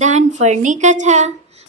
દાનફળની કથા.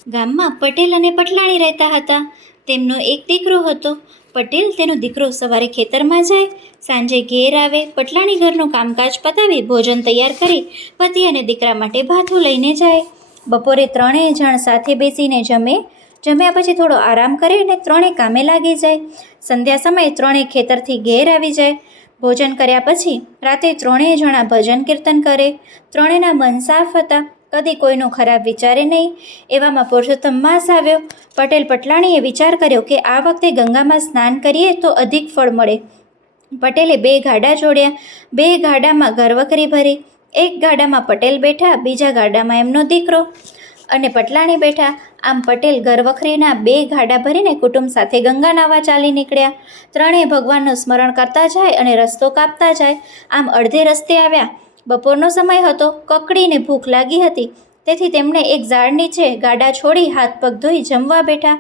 ગામમાં પટેલ અને પટલાણી રહેતા હતા. તેમનો એક દીકરો હતો. પટેલ તેનો દીકરો સવારે ખેતરમાં જાય, સાંજે ઘેર આવે. પટલાણી ઘરનું કામકાજ પતાવી ભોજન તૈયાર કરી પતિ અને દીકરા માટે ભાથું લઈને જાય. બપોરે ત્રણેય જણ સાથે બેસીને જમે. જમ્યા પછી થોડો આરામ કરે અને ત્રણેય કામે લાગી જાય. સંધ્યા સમયે ત્રણેય ખેતરથી ઘેર આવી જાય. ભોજન કર્યા પછી રાતે ત્રણેય જણા ભજન કીર્તન કરે. ત્રણેયના મન સાફ હતા, કદી કોઈનું ખરાબ વિચારે નહીં. એવામાં પુરુષોત્તમ માસ આવ્યો. પટેલ પટલાણીએ વિચાર કર્યો કે આ વખતે ગંગામાં સ્નાન કરીએ તો અધિક ફળ મળે. પટેલે 2 ગાડા જોડ્યા. 2 ગાડામાં ઘરવખરી ભરી. એક ગાડામાં પટેલ બેઠા, બીજા ગાડામાં એમનો દીકરો અને પટલાણી બેઠા. આમ પટેલ ઘરવખરીના 2 ગાડા ભરીને કુટુંબ સાથે ગંગા નાહવા ચાલી નીકળ્યા. ત્રણેય ભગવાનનું સ્મરણ કરતા જાય અને રસ્તો કાપતા જાય. આમ અડધે રસ્તે આવ્યા. બપોરનો સમય હતો. કકડીને ભૂખ લાગી હતી, તેથી તેમણે એક ઝાડ નીચે ગાડા છોડી હાથ પગ ધોઈ જમવા બેઠા.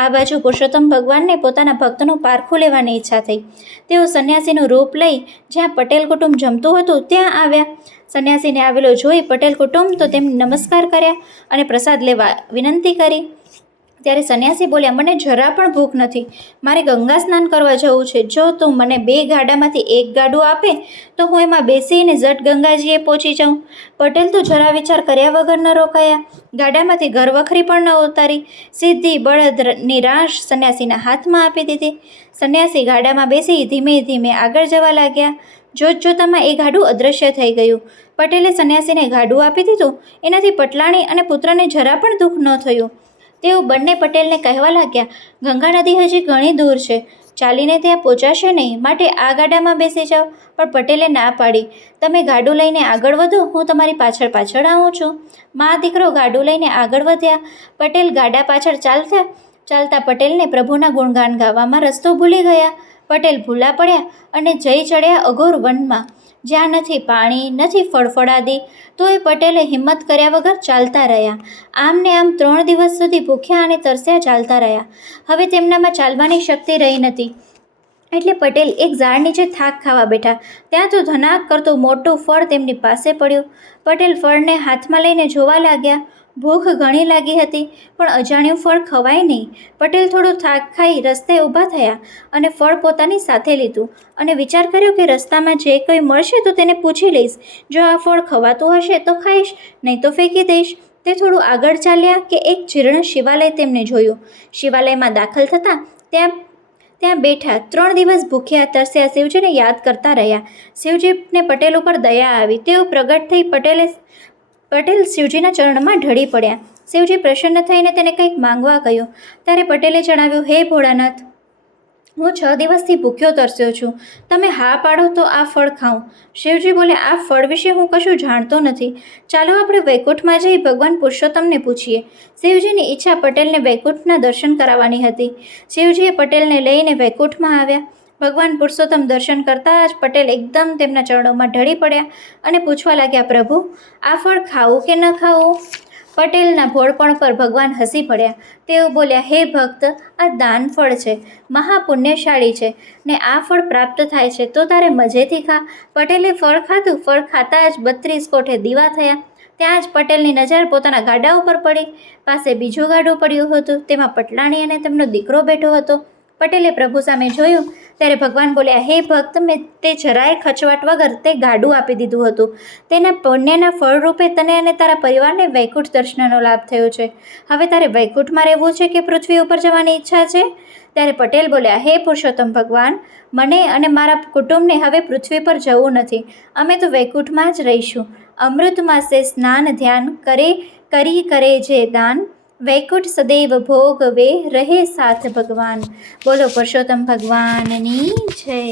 આ બાજુ પુરુષોત્તમ ભગવાનને પોતાના ભક્તનું પારખું લેવાની ઈચ્છા થઈ. તેઓ સંન્યાસીનું રૂપ લઈ જ્યાં પટેલ કુટુંબ જમતું હતું ત્યાં આવ્યા. સંન્યાસીને આવેલો જોઈ પટેલ કુટુંબ તો તેમને નમસ્કાર કર્યા અને પ્રસાદ લેવા વિનંતી કરી. ત્યારે સંન્યાસી બોલ્યા, મને જરા પણ ભૂખ નથી, મારે ગંગા સ્નાન કરવા જવું છે. જો તું મને 2 ગાડામાંથી એક ગાડું આપે તો હું એમાં બેસીને ઝટ ગંગાજીએ પહોંચી જાઉં. પટેલ તો જરા વિચાર કર્યા વગર ન રોકાયા. ગાડામાંથી ઘરવખરી પણ ન ઉતારી, સીધી બળદની રાશ સંન્યાસીના હાથમાં આપી દીધી. સંન્યાસી ગાડામાં બેસી ધીમે ધીમે આગળ જવા લાગ્યા. જોતજોતામાં એ ગાડું અદૃશ્ય થઈ ગયું. પટેલે સંન્યાસીને ગાડું આપી દીધું. એનાથી પટલાણી અને પુત્રને જરા પણ દુઃખ ન થયું. તેઓ બંને પટેલને કહેવા લાગ્યા, ગંગા નદી હજી ઘણી દૂર છે, ચાલીને ત્યાં પહોંચાશે નહીં, માટે આ ગાડામાં બેસી જાઓ. પણ પટેલે ના પાડી. તમે ગાડું લઈને આગળ વધો, હું તમારી પાછળ પાછળ આવું છું. મા દીકરો ગાડું લઈને આગળ વધ્યા. પટેલ ગાડા પાછળ ચાલતા પટેલને પ્રભુના ગુણગાન ગાવામાં રસ્તો ભૂલી ગયા. પટેલ ભૂલા પડ્યા અને જઈ ચડ્યા અઘોર વનમાં, જ્યાં નથી પાણી, નથી ફળફળાદી. તો એ પટેલે હિંમત કર્યા વગર ચાલતા રહ્યા. આમ ને આમ 3 દિવસ સુધી ભૂખ્યા અને તરસ્યા ચાલતા રહ્યા. હવે તેમનામાં ચાલવાની શક્તિ રહી નથી. એટલે પટેલ એક ઝાડ નીચે થાક ખાવા બેઠા. ત્યાં તો ધનાક કરતું મોટું ફળ તેમની પાસે પડ્યું. પટેલ ફળને હાથમાં લઈને જોવા લાગ્યા. ભૂખ ઘણી લાગી હતી, પણ અજાણ્યું ફળ ખવાય નહીં. પટેલ થોડો થાક ખાઈ રસ્તે ઊભા થયા અને ફળ પોતાની સાથે લીધું અને વિચાર કર્યો કે રસ્તામાં જે કંઈ મળશે તો તેને પૂછી લઈશ. જો આ ફળ ખવાતું હશે તો ખાઈશ, નહીં તો ફેંકી દઈશ. તે થોડું આગળ ચાલ્યા કે એક જીર્ણ શિવાલય તેમને જોયું. શિવાલયમાં દાખલ થતાં ત્યાં બેઠા 3 દિવસ ભૂખ્યા તરસ્યા શિવજીને યાદ કરતા રહ્યા. શિવજીને પટેલ ઉપર દયા આવી. તેઓ પ્રગટ થઈ પટેલ શિવજીના ચરણમાં ઢળી પડ્યા. શિવજી પ્રસન્ન થઈને તેને કંઈક માંગવા કહ્યું. ત્યારે પટેલે જણાવ્યું, હે ભોળાનાથ, હું 6 દિવસથી ભૂખ્યો તરસ્યો છું. તમે હા પાડો તો આ ફળ ખાઉં. શિવજી બોલે, આ ફળ વિશે હું કશું જાણતો નથી. ચાલો આપણે વૈકુંઠમાં જઈ ભગવાન પુરુષોત્તમને પૂછીએ. શિવજીની ઈચ્છા પટેલને વૈકુંઠના દર્શન કરાવવાની હતી. શિવજીએ પટેલને લઈને વૈકુંઠમાં આવ્યા. ભગવાન પુરુષોત્તમ દર્શન કરતાં જ પટેલ એકદમ તેમના ચરણોમાં ઢળી પડ્યા અને પૂછવા લાગ્યા, પ્રભુ, આ ફળ ખાવું કે ન ખાવું? પટેલના ભોળપણ પર ભગવાન હસી પડ્યા. તેઓ બોલ્યા, હે ભક્ત, આ દાન ફળ છે, મહાપુણ્યશાળી છે ને આ ફળ પ્રાપ્ત થાય છે તો તારે મજેથી ખા. પટેલે ફળ ખાધું. ફળ ખાતાં જ 32 કોઠે દીવા થયા. ત્યાં જ પટેલની નજર પોતાના ગાડા ઉપર પડી. પાસે બીજું ગાડું પડ્યું હતું, તેમાં પટલાણી અને તેમનો દીકરો બેઠો હતો. પટેલે પ્રભુ સામે જોયું ત્યારે ભગવાન બોલ્યા, હે ભક્ત, મેં તે જરાય ખચવાટ વગર તે ગાડું આપી દીધું હતું. તેના પુણ્યના ફળરૂપે તને અને તારા પરિવારને વૈકુંઠ દર્શનનો લાભ થયો છે. હવે તારે વૈકુંઠમાં રહેવું છે કે પૃથ્વી ઉપર જવાની ઈચ્છા છે? ત્યારે પટેલ બોલ્યા, હે પુરુષોત્તમ ભગવાન, મને અને મારા કુટુંબને હવે પૃથ્વી પર જવું નથી. અમે તો વૈકુંઠમાં જ રહીશું. અમૃત માસે સ્નાન ધ્યાન કરે જે દાન, વૈકુંઠ સદૈવ ભોગવે રહે સાથ ભગવાન. બોલો પુરુષોત્તમ ભગવાનની જય.